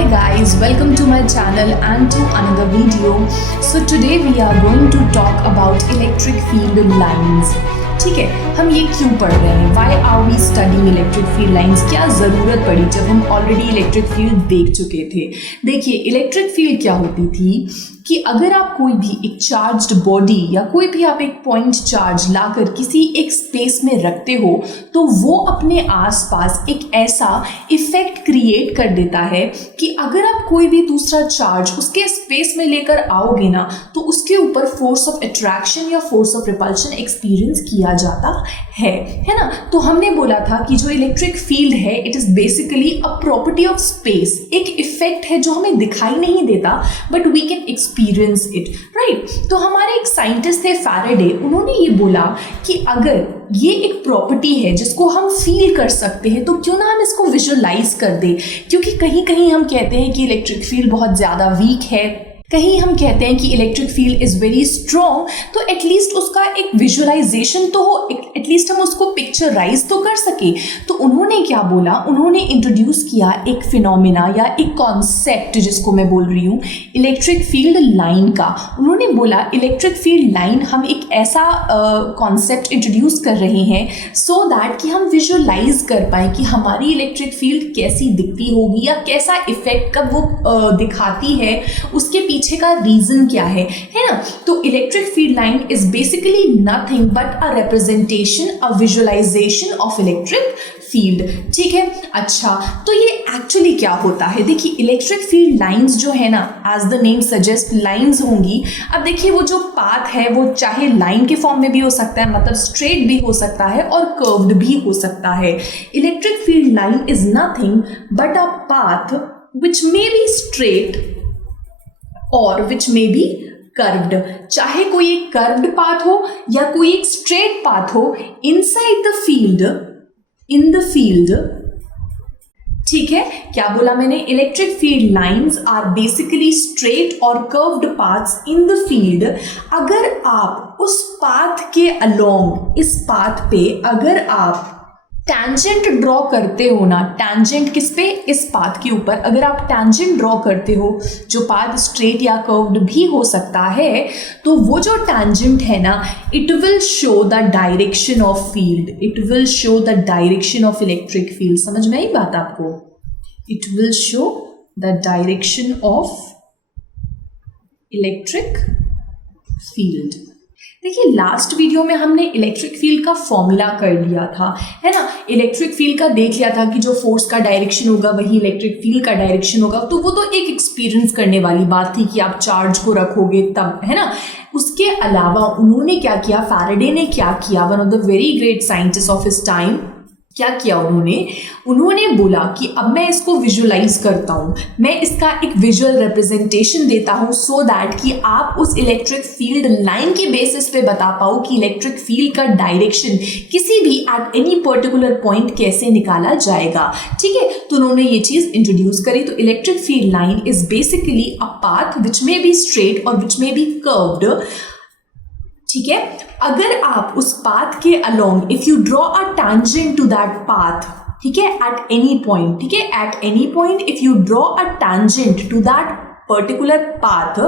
Hi guys, welcome to my channel and to another video. So today we are going to talk about electric field lines. ठीक है, हम ये क्यों पढ़ रहे हैं? Why are we studying electric field lines? क्या ज़रूरत पड़ी जब हम ऑलरेडी इलेक्ट्रिक फील्ड देख चुके थे? देखिए, इलेक्ट्रिक फील्ड क्या होती थी कि अगर आप कोई भी एक चार्ज्ड बॉडी या कोई भी आप एक पॉइंट चार्ज लाकर किसी एक स्पेस में रखते हो तो वो अपने आसपास एक ऐसा इफेक्ट क्रिएट कर देता है कि अगर आप कोई भी दूसरा चार्ज उसके स्पेस में लेकर आओगे ना तो उसके ऊपर फोर्स ऑफ अट्रैक्शन या फोर्स ऑफ रिपल्शन एक्सपीरियंस किया जाता है ना। तो हमने बोला था कि जो इलेक्ट्रिक फील्ड है it is basically a property of space, एक इफेक्ट है जो हमें दिखाई नहीं देता but we can experience it, right. तो हमारे एक साइंटिस्ट थे फैराडे, उन्होंने ये बोला कि अगर ये एक प्रॉपर्टी है जिसको हम फील कर सकते हैं तो क्यों ना हम इसको विजुअलाइज कर दें, क्योंकि कहीं कहीं हम कहते हैं कि इलेक्ट्रिक फील्ड बहुत ज़्यादा वीक है, कहीं हम कहते हैं कि electric field is very strong, तो एटलीस्ट उसका एक विजुअलाइजेशन तो हो, एटलीस्ट हम उसको पिक्चराइज तो कर सके। तो उन्होंने क्या बोला, उन्होंने इंट्रोड्यूस किया एक फिनोमिना या एक कॉन्सेप्ट जिसको मैं बोल रही हूँ इलेक्ट्रिक फील्ड लाइन का। उन्होंने बोला इलेक्ट्रिक फील्ड लाइन हम एक ऐसा कॉन्सेप्ट इंट्रोड्यूस कर रहे हैं सो दैट कि हम विजुअलाइज कर पाए कि हमारी इलेक्ट्रिक फील्ड कैसी दिखती होगी या कैसा इफेक्ट कब वो दिखाती है, उसके पीछे का रीजन क्या है ना। तो electric field line is basically nothing but a representation, a visualization of electric field, ठीक है। अच्छा, तो ये एक्चुअली क्या होता है? देखिए, इलेक्ट्रिक फील्ड लाइंस जो है ना, as the name suggest lines होंगी। अब देखिए, वो जो पाथ है वो चाहे लाइन के फॉर्म में भी हो सकता है, मतलब स्ट्रेट भी हो सकता है और कर्व्ड भी हो सकता है। Electric field line is nothing but a path which may be straight और विच में भी कर्व्ड, चाहे कोई एक कर्व्ड पाथ हो या कोई एक स्ट्रेट पाथ हो inside the field, in the field, ठीक है। क्या बोला मैंने? Electric field lines are basically straight और curved paths in the field. अगर आप उस पाथ के अलोंग, इस पाथ पे अगर आप टैंजेंट ड्रॉ करते हो ना, टैंजेंट किस पे? इस पाथ के ऊपर अगर आप टैंजेंट ड्रॉ करते हो, जो पाथ स्ट्रेट या कर्व्ड भी हो सकता है, तो वो जो टैंजेंट है ना it will show the direction of field, it will show the direction of electric field. समझ में आई बात आपको? It will show the direction of electric field. देखिए, लास्ट वीडियो में हमने इलेक्ट्रिक फील्ड का फॉर्मूला कर लिया था, है ना। इलेक्ट्रिक फील्ड का देख लिया था कि जो फोर्स का डायरेक्शन होगा वही इलेक्ट्रिक फील्ड का डायरेक्शन होगा। तो वो तो एक एक्सपीरियंस करने वाली बात थी कि आप चार्ज को रखोगे तब, है ना। उसके अलावा उन्होंने क्या किया, फैराडे ने क्या किया, one of the very great scientist of his time, क्या किया उन्होंने बोला कि अब मैं इसको विजुअलाइज करता हूँ, मैं इसका एक विजुअल रिप्रेजेंटेशन देता हूँ सो दैट कि आप उस इलेक्ट्रिक फील्ड लाइन के बेसिस पे बता पाओ कि इलेक्ट्रिक फील्ड का डायरेक्शन किसी भी एट एनी पर्टिकुलर पॉइंट कैसे निकाला जाएगा, ठीक है। तो उन्होंने ये चीज इंट्रोड्यूस करी। तो electric field line is basically a path which may be straight और विच मे बी कर्व्ड, ठीक है। अगर आप उस पाथ के along if you draw a tangent to that path, ठीक है, एट एनी पॉइंट, ठीक है, at any point if you draw a tangent to that particular path,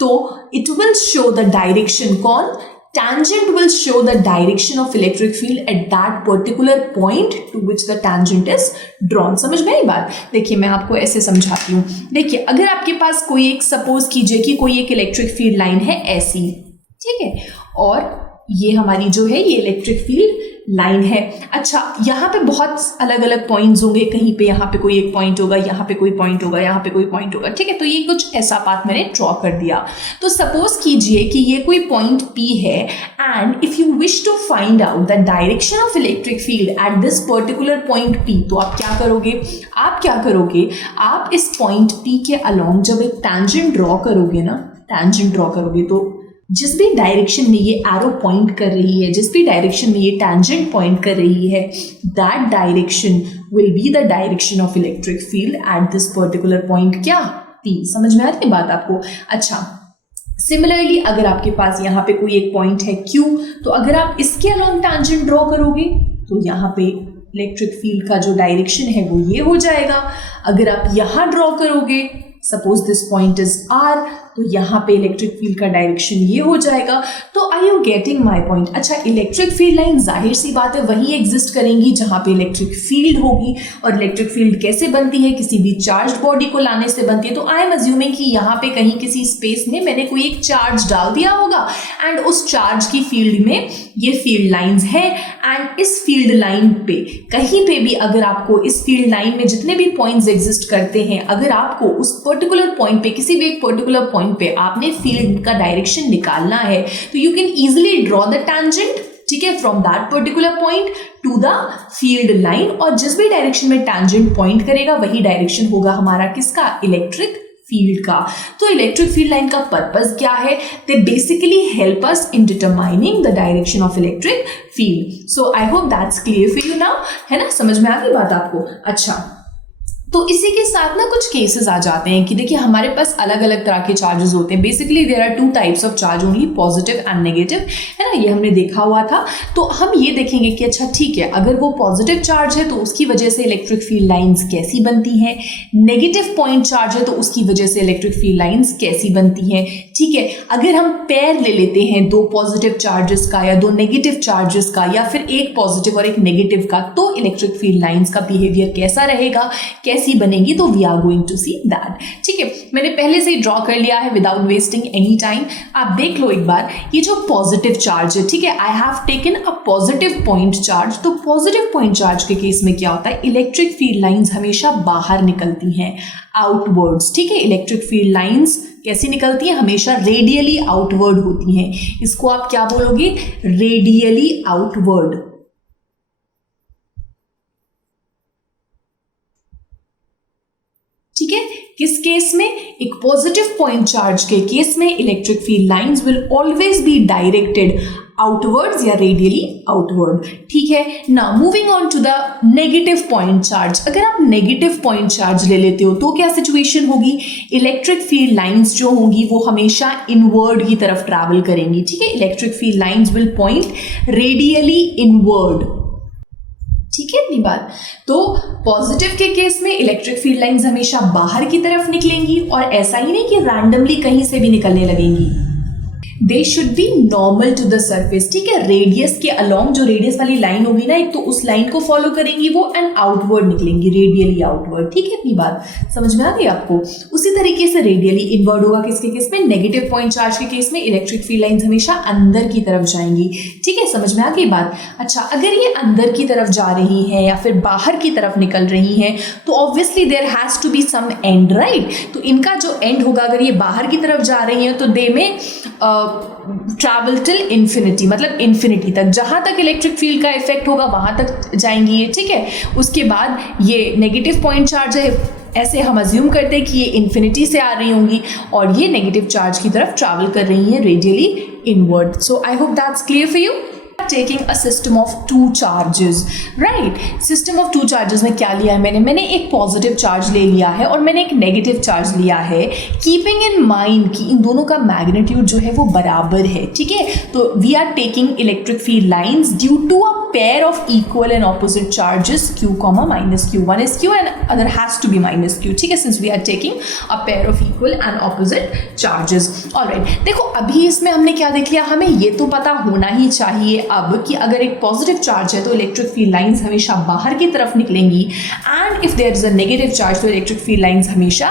तो it will show the direction. कौन? tangent will show the direction of electric field at that particular point to which the tangent is drawn। समझ में आई बात? देखिए, मैं आपको ऐसे समझाती हूँ। देखिए, अगर आपके पास कोई एक, सपोज कीजिए कि कोई एक इलेक्ट्रिक फील्ड लाइन है ऐसी, ठीक है, और ये हमारी जो है ये इलेक्ट्रिक फील्ड लाइन है। अच्छा, यहाँ पे बहुत अलग अलग पॉइंट्स होंगे, कहीं पे यहाँ पे कोई एक पॉइंट होगा, यहाँ पे कोई पॉइंट होगा, यहाँ पे कोई पॉइंट होगा, ठीक है। तो ये कुछ ऐसा पाथ मैंने ड्रॉ कर दिया। तो सपोज कीजिए कि ये कोई पॉइंट P है and if you wish to find out the direction of electric field at this particular point P, तो आप क्या करोगे? आप इस पॉइंट P के अलोंग जब एक टैंजेंट ड्रॉ करोगे तो जिस भी डायरेक्शन में ये एरो पॉइंट कर रही है, जिस भी डायरेक्शन में ये टैंजेंट पॉइंट कर रही है, that direction will be the direction of electric field at this particular point, क्या? P। समझ में आ रही है बात आपको? अच्छा, सिमिलरली अगर आपके पास यहाँ पे कोई एक पॉइंट है Q, तो अगर आप इसके अलोंग टैंजेंट ड्रॉ करोगे तो यहाँ पे इलेक्ट्रिक फील्ड का जो डायरेक्शन है वो ये हो जाएगा। अगर आप यहाँ ड्रॉ करोगे, suppose this point is R, तो यहाँ पे इलेक्ट्रिक फील्ड का डायरेक्शन ये हो जाएगा। तो are you getting my point? अच्छा, इलेक्ट्रिक फील्ड लाइन जाहिर सी बात है वही एग्जिस्ट करेंगी जहाँ पे इलेक्ट्रिक फील्ड होगी। और इलेक्ट्रिक फील्ड कैसे बनती है? किसी भी चार्ज बॉडी को लाने से बनती है। तो आई एम अज्यूमिंग कि यहाँ पे कहीं किसी स्पेस में मैंने कोई एक चार्ज डाल दिया होगा एंड उस चार्ज की फील्ड में ये फील्ड लाइंस हैं। एंड इस फील्ड लाइन पे कहीं पे भी अगर आपको इस फील्ड लाइन में जितने भी पॉइंट्स एग्जिस्ट करते हैं, अगर आपको उस पर्टिकुलर पॉइंट पे, किसी भी एक पर्टिकुलर पॉइंट पे आपने फील्ड का डायरेक्शन निकालना है, तो you can easily draw the tangent, ठीक है, from that particular point two the field line. और जिस भी डायरेक्शन में टैंजेंट पॉइंट करेगा वही डायरेक्शन होगा हमारा किसका? इलेक्ट्रिक फील्ड का। तो इलेक्ट्रिक फील्ड लाइन का पर्पस क्या है? They basically help us in determining the direction of electric field. So I hope that's clear for you now, है ना? समझ में आ गई बात आपको? अच्छा, तो इसी के साथ ना कुछ केसेस आ जाते हैं कि देखिए हमारे पास अलग अलग तरह के चार्जेस होते हैं। Basically there are two types of charge only, positive and negative, है ना? ये हमने देखा हुआ था। तो हम ये देखेंगे कि अच्छा ठीक है, अगर वो पॉजिटिव चार्ज है तो उसकी वजह से इलेक्ट्रिक फील्ड लाइंस कैसी बनती हैं, नेगेटिव पॉइंट चार्ज है तो उसकी वजह से इलेक्ट्रिक फील्ड लाइंस कैसी बनती हैं। ठीक है, अगर हम पेयर ले लेते हैं दो पॉजिटिव चार्जेस का या दो नेगेटिव चार्जेस का या फिर एक पॉजिटिव और एक नेगेटिव का, तो इलेक्ट्रिक फील्ड लाइंस का बिहेवियर कैसा रहेगा, कैसी बनेगी, तो we are going to see that. ठीक है, मैंने पहले से ही ड्रॉ कर लिया है विदाउट वेस्टिंग एनी टाइम। आप देख लो एक बार, ये जो पॉजिटिव चार्ज है, ठीक है, I have taken a positive point charge. तो पॉजिटिव पॉइंट चार्ज के केस में क्या होता है? इलेक्ट्रिक फील्ड लाइंस हमेशा बाहर निकलती हैं, आउटवर्ड्स। ठीक है, इलेक्ट्रिक फील्ड लाइंस कैसी निकलती हैं? हमेशा रेडियली आउटवर्ड होती हैं। इसको आप क्या बोलोगे? Radially outward. ठीक है, किस केस में? एक पॉजिटिव पॉइंट चार्ज के केस में electric field lines will always be directed outwards या रेडियली आउटवर्ड। ठीक है, now moving on to the negative point charge. अगर आप नेगेटिव पॉइंट चार्ज ले लेते हो तो क्या सिचुएशन होगी? इलेक्ट्रिक फील्ड लाइंस जो होंगी वो हमेशा इनवर्ड की तरफ ट्रैवल करेंगी। ठीक है, electric field lines will point radially inward. ठीक है इतनी बात। तो पॉजिटिव के केस में इलेक्ट्रिक फील्ड लाइंस हमेशा बाहर की तरफ निकलेंगी और ऐसा ही नहीं कि रैंडमली कहीं से भी निकलने लगेंगी। They should be normal to the surface. ठीक है, रेडियस के अलॉन्ग जो रेडियस वाली लाइन होगी ना, एक तो उस लाइन को फॉलो करेंगी वो एंड आउटवर्ड निकलेंगी, रेडियली आउटवर्ड। ठीक है, अपनी बात समझ में आ गई आपको? उसी तरीके से रेडियली इनवर्ड होगा किसके केस में? नेगेटिव पॉइंट चार्ज के केस में इलेक्ट्रिक फील्ड लाइंस हमेशा अंदर की तरफ जाएंगी। ठीक है, समझ में आ गई बात? अच्छा, अगर ये अंदर की तरफ जा रही है या फिर बाहर की तरफ निकल रही है तो obviously there has to be some end, right? तो इनका जो एंड होगा, अगर ये बाहर की तरफ जा रही है तो दे में ट्रैवल टिल इन्फिनिटी, मतलब इन्फिनिटी तक, जहां तक इलेक्ट्रिक फील्ड का इफेक्ट होगा वहां तक जाएंगी ये। ठीक है, उसके बाद ये नेगेटिव पॉइंट चार्ज है, ऐसे हम अज्यूम करते हैं कि ये इन्फिनिटी से आ रही होंगी और ये नेगेटिव चार्ज की तरफ ट्रैवल कर रही हैं radially inward. So I hope that's clear for you. Taking a system of two charges, right? System of two charges में क्या लिया है मैंने एक पॉजिटिव चार्ज ले लिया है और मैंने एक नेगेटिव चार्ज लिया है, कीपिंग इन माइंड कि इन दोनों का मैग्नीट्यूड जो है वो बराबर है। ठीक है, तो we are taking electric field lines due to a pair of equal and opposite charges q comma minus q, one is q and other has to be minus q. ठीक है, since we are taking a pair of equal and opposite charges. Alright, देखो अभी इसमें हमने क्या देख लिया? हमें ये तो पता होना ही चाहिए अब कि अगर एक पॉजिटिव चार्ज है तो इलेक्ट्रिक फील्ड लाइंस हमेशा बाहर की तरफ निकलेंगी and if there is a negative charge तो इलेक्ट्रिक फील्ड लाइंस हमेशा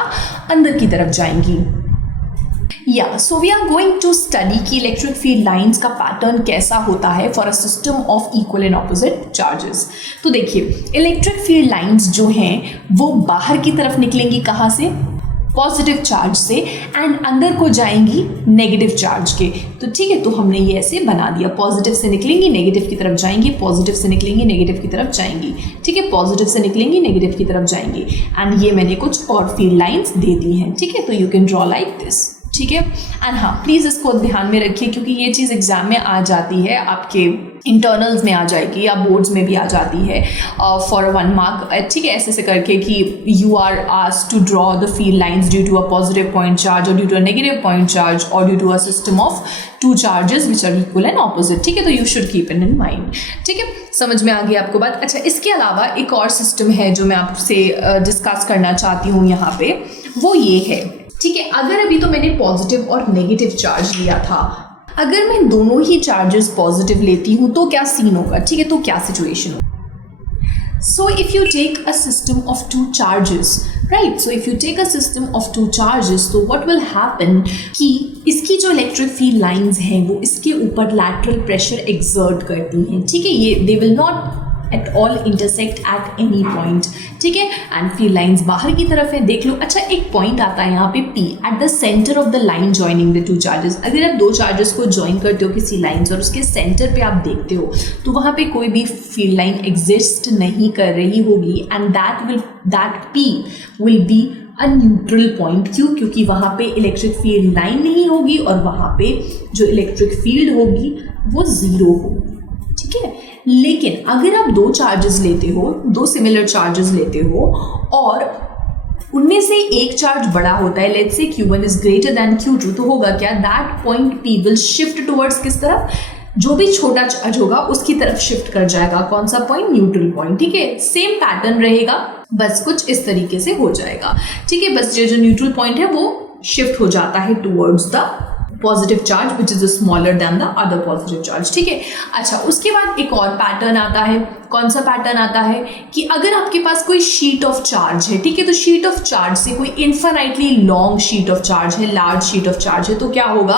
अंदर की तरफ जाएंगी। या so we are going to study कि इलेक्ट्रिक फील्ड लाइंस का पैटर्न कैसा होता है for a system of equal and opposite charges. तो देखिए, इलेक्ट्रिक फील्ड लाइंस जो हैं वो बाहर की तरफ निकलेंगी, कहाँ से? पॉजिटिव चार्ज से, एंड अंदर को जाएंगी नेगेटिव चार्ज के। तो ठीक है, तो हमने ये ऐसे बना दिया, पॉजिटिव से निकलेंगी नेगेटिव की तरफ जाएंगी, पॉजिटिव से निकलेंगी नेगेटिव की तरफ जाएंगी। ठीक है, पॉजिटिव से निकलेंगी नेगेटिव की तरफ जाएंगी, एंड ये मैंने कुछ और फील्ड लाइंस दे दी हैं। ठीक है, तो you can draw like this. ठीक है। एंड हाँ, प्लीज़ इसको ध्यान में रखिए क्योंकि ये चीज़ एग्जाम में आ जाती है, आपके इंटरनल्स में आ जाएगी या बोर्ड्स में भी आ जाती है फॉर 1 मार्क, ठीक है, ऐसे करके कि you are asked to draw the field lines due to a positive point charge और due to a negative point charge और due to a system of 2 charges which are equal and opposite, ठीक है। तो you should keep it in mind, ठीक है। समझ में आ गई आपको बात। अच्छा, इसके अलावा एक और सिस्टम है जो मैं आपसे डिस्कस करना चाहती हूँ यहाँ पे, वो ये है, ठीक है। अगर अभी तो मैंने पॉजिटिव और नेगेटिव चार्ज लिया था, अगर मैं दोनों ही चार्जेस पॉजिटिव लेती हूँ तो क्या सीन होगा, ठीक है, तो क्या सिचुएशन होगा। So if you take a system of 2 charges, right? So if you take a system of 2 charges, so what will happen कि इसकी जो इलेक्ट्रिक फील्ड लाइंस हैं वो इसके ऊपर लैटरल प्रेशर एक्सर्ट करती हैं, ठीक है। ये they will not at all intersect at any point, ठीक है। एंड फील्ड लाइंस बाहर की तरफ है, देख लो। अच्छा, एक पॉइंट आता है यहाँ पे P at the centre of the line joining the 2 charges. अगर आप 2 चार्जेस को ज्वाइन करते हो किसी लाइन से और उसके सेंटर पे आप देखते हो तो वहाँ पे कोई भी फील्ड लाइन एग्जिस्ट नहीं कर रही होगी and that P will be a neutral point. क्यों? क्योंकि वहाँ पे इलेक्ट्रिक फील्ड लाइन नहीं होगी और वहाँ पे जो इलेक्ट्रिक फील्ड होगी वो 0 होगी, ठीक है। लेकिन अगर आप 2 चार्जेस लेते हो, 2 सिमिलर चार्जेस लेते हो और उनमें से एक चार्ज बड़ा होता है, let's say Q1 is greater than Q2, तो होगा क्या, that point P will shift towards किस तरफ, जो भी छोटा चार्ज होगा उसकी तरफ शिफ्ट कर जाएगा। कौन सा पॉइंट, न्यूट्रल पॉइंट, ठीक है। सेम पैटर्न रहेगा, बस कुछ इस तरीके से हो जाएगा, ठीक है। बस जो न्यूट्रल पॉइंट है वो शिफ्ट हो जाता है towards the positive charge which is smaller than the other positive charge, ठीक है। अच्छा, उसके बाद एक और पैटर्न आता है। कौन सा पैटर्न आता है कि अगर आपके पास कोई शीट ऑफ चार्ज है, ठीक है, तो शीट ऑफ चार्ज से कोई infinitely long sheet of charge है, लार्ज शीट ऑफ चार्ज है, तो क्या होगा,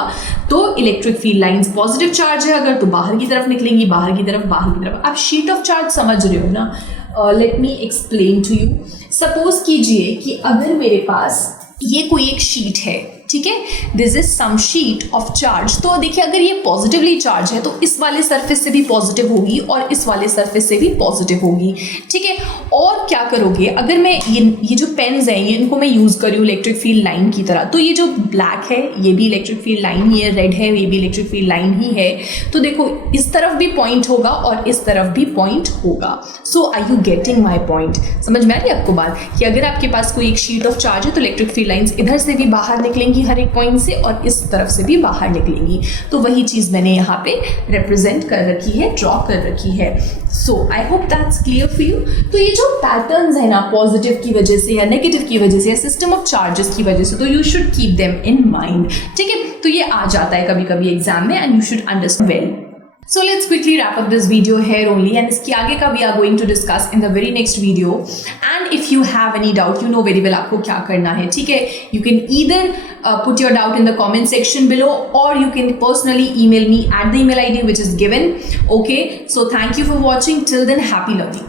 तो electric field lines positive charge है अगर, तो बाहर की तरफ निकलेंगी, बाहर की तरफ। आप शीट ऑफ चार्ज समझ रहे हो ना। Let me explain to you. Suppose कीजिए कि अगर मेरे पास ये कोई एक शीट है, ठीक है, this is some sheet of charge. तो देखिए, अगर ये पॉजिटिवली चार्ज है तो इस वाले सरफेस से भी पॉजिटिव होगी और इस वाले सरफेस से भी पॉजिटिव होगी, ठीक है। और क्या करोगे, अगर मैं ये जो पेन्स हैं इनको मैं यूज़ करूँ इलेक्ट्रिक फील्ड लाइन की तरह, तो ये जो ब्लैक है ये भी इलेक्ट्रिक फील्ड लाइन ही है, रेड है ये भी इलेक्ट्रिक फील्ड लाइन ही है। तो देखो, इस तरफ भी पॉइंट होगा और इस तरफ भी पॉइंट होगा। So are you getting my point? समझ में आ रही है आपको बात कि अगर आपके पास कोई एक शीट ऑफ चार्ज है तो इलेक्ट्रिक फील्ड लाइन्स इधर से भी बाहर निकलेंगी हर एक पॉइंट से और इस तरफ से भी बाहर निकलेंगी। तो वही चीज़ मैंने यहाँ पे रिप्रेजेंट कर रखी है, ड्रॉ कर रखी है। So I hope that's clear for you. तो ये जो पैटर्न्स है ना, पॉजिटिव की वजह से या नेगेटिव की वजह से या सिस्टम ऑफ चार्जेस की वजह से, तो you should keep them in mind, ठीक है। तो ये आ जाता है कभी कभी एग्जाम में and you should understand well. So let's quickly wrap up this video here only, and इसके आगे का we are going to discuss in the very next video. And if you have any doubt, you know very well आपको क्या करना है, ठीक है। You can either put your doubt in the comment section below or you can personally email me at the email ID which is given. Okay, so thank you for watching. Till then, happy learning.